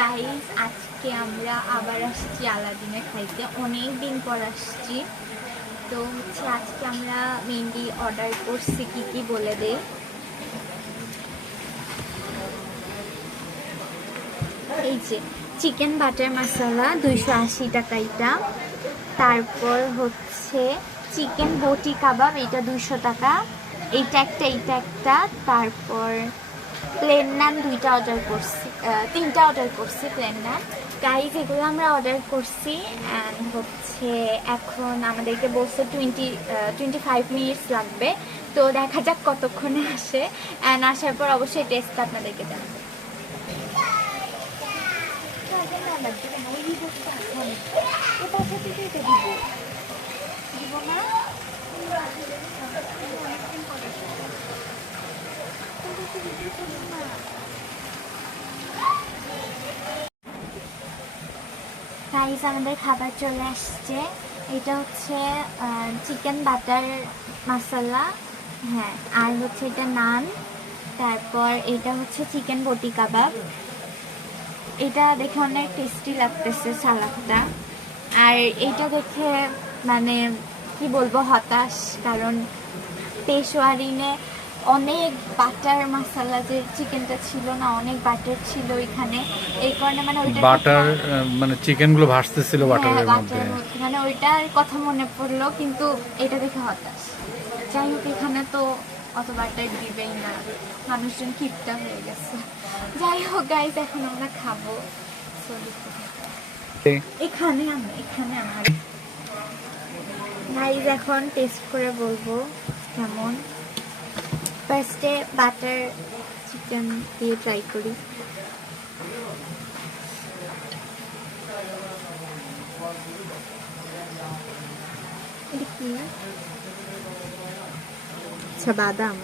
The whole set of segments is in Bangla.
গাইস আজকে আমরা আবার আসছি আলাদিনে খাইতে, অনেক দিন পর আসছি। তো হচ্ছে আজকে আমরা মেনলি অর্ডার করছি কি কি বলে দেই। এই যে চিকেন বাটার মশলা 280 টাকা এটা, তারপর হচ্ছে চিকেন বটি কাবাব এটা 200 টাকা, এইটা একটা, তারপর প্লেন নান তিনটা অর্ডার করছি প্লেন নান। গাইজ এগুলো আমরা অর্ডার করছি অ্যান্ড হচ্ছে এখন আমাদেরকে বলছে 25 মিনিটস লাগবে। তো দেখা যাক কতক্ষণে আসে, অ্যান্ড আসার পর অবশ্যই টেস্ট আপনাদেরকে জানাবো। গাইস আমাদের খাবার চলে আসছে। এটা হচ্ছে চিকেন বাটার মশলা, হ্যাঁ, আর হচ্ছে এটা নান, তারপর এটা হচ্ছে চিকেন বটি কাবাব। এটা দেখে অনেক টেস্টি লাগতেছে সালাদটা, আর এটা দেখে মানে কি বলবো হতাশ, কারণ পেশোয়ারিনে অনেক বাটার মশলা যে চিকেনটা ছিল না, অনেক বাটার ছিল এখানে, এই কারণে মানে ওইটা বাটার মানে চিকেনগুলো ভাসতেছিল বাটারের মধ্যে, মানে ওইটার কথা মনে পড়লো, কিন্তু এটা দেখে হতাশ। যাই হোক এখানে তো অত বাটার দিবেই না, মানুষজন কিপটা হয়ে গেছে। যাই হোক গাইস এখন আমরা খাবো। এখানে আমার গাইস এখন টেস্ট করে বলবো কেমন। ফার্স্টে বাটার চিকেন দিয়ে ট্রাই করি। আচ্ছা বাদাম,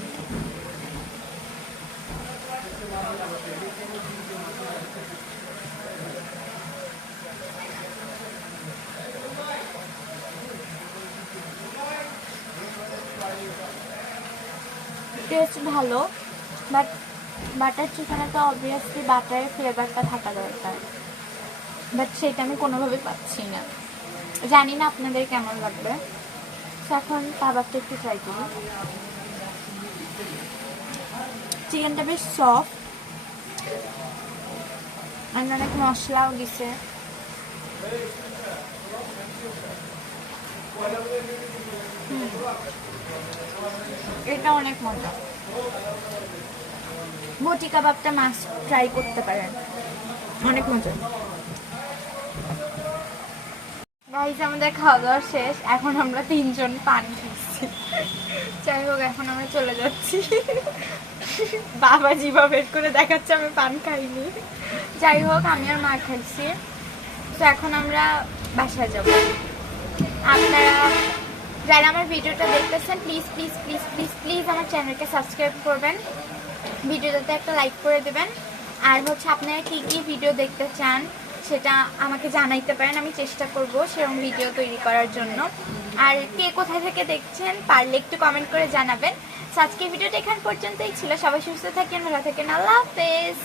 টেস্ট ভালো, বাট বাটার চিকেনে তো অবভিয়াসলি বাটারের ফ্লেভারটা থাকা দরকার, বাট সেটা আমি কোনোভাবে পাচ্ছি না। জানি না আপনাদের কেমন লাগবে। এখন কাবাবটা একটু ট্রাই করি। চিকেনটা বেশ সফট, আর অনেক মশলাও দিছে। এটা অনেক মজা। বটি কাবাবটা মাস্ট ট্রাই করতে পারেন, অনেক মজা। গাইস আমাদের খাওয়া দাওয়া শেষ, এখন আমরা 3 জন পান খাচ্ছি। যাই হোক এখন আমরা চলে যাচ্ছি। বাবা জিভা বের করে দেখাচ্ছে আমি পান খাইনি। যাই হোক আমি আর মা খাইছি। তো এখন আমরা বাসায় যাব। আপনারা যারা আমার ভিডিওটা দেখতেছেন please please please please please আমার চ্যানেলকে সাবস্ক্রাইব করবেন, ভিডিওটাতে একটা লাইক করে দেবেন, আর হচ্ছে আপনারা কী কী ভিডিও দেখতে চান সেটা আমাকে জানাইতে পারেন, আমি চেষ্টা করব সেরকম ভিডিও তৈরি করার জন্য। আর কে কোথায় থেকে দেখছেন পারলে একটু কমেন্ট করে জানাবেন। আজকের ভিডিওটা এখান পর্যন্তই ছিল। সবাই সুস্থ থাকেন, ভালো থাকেন, আল্লাহ হাফেজ।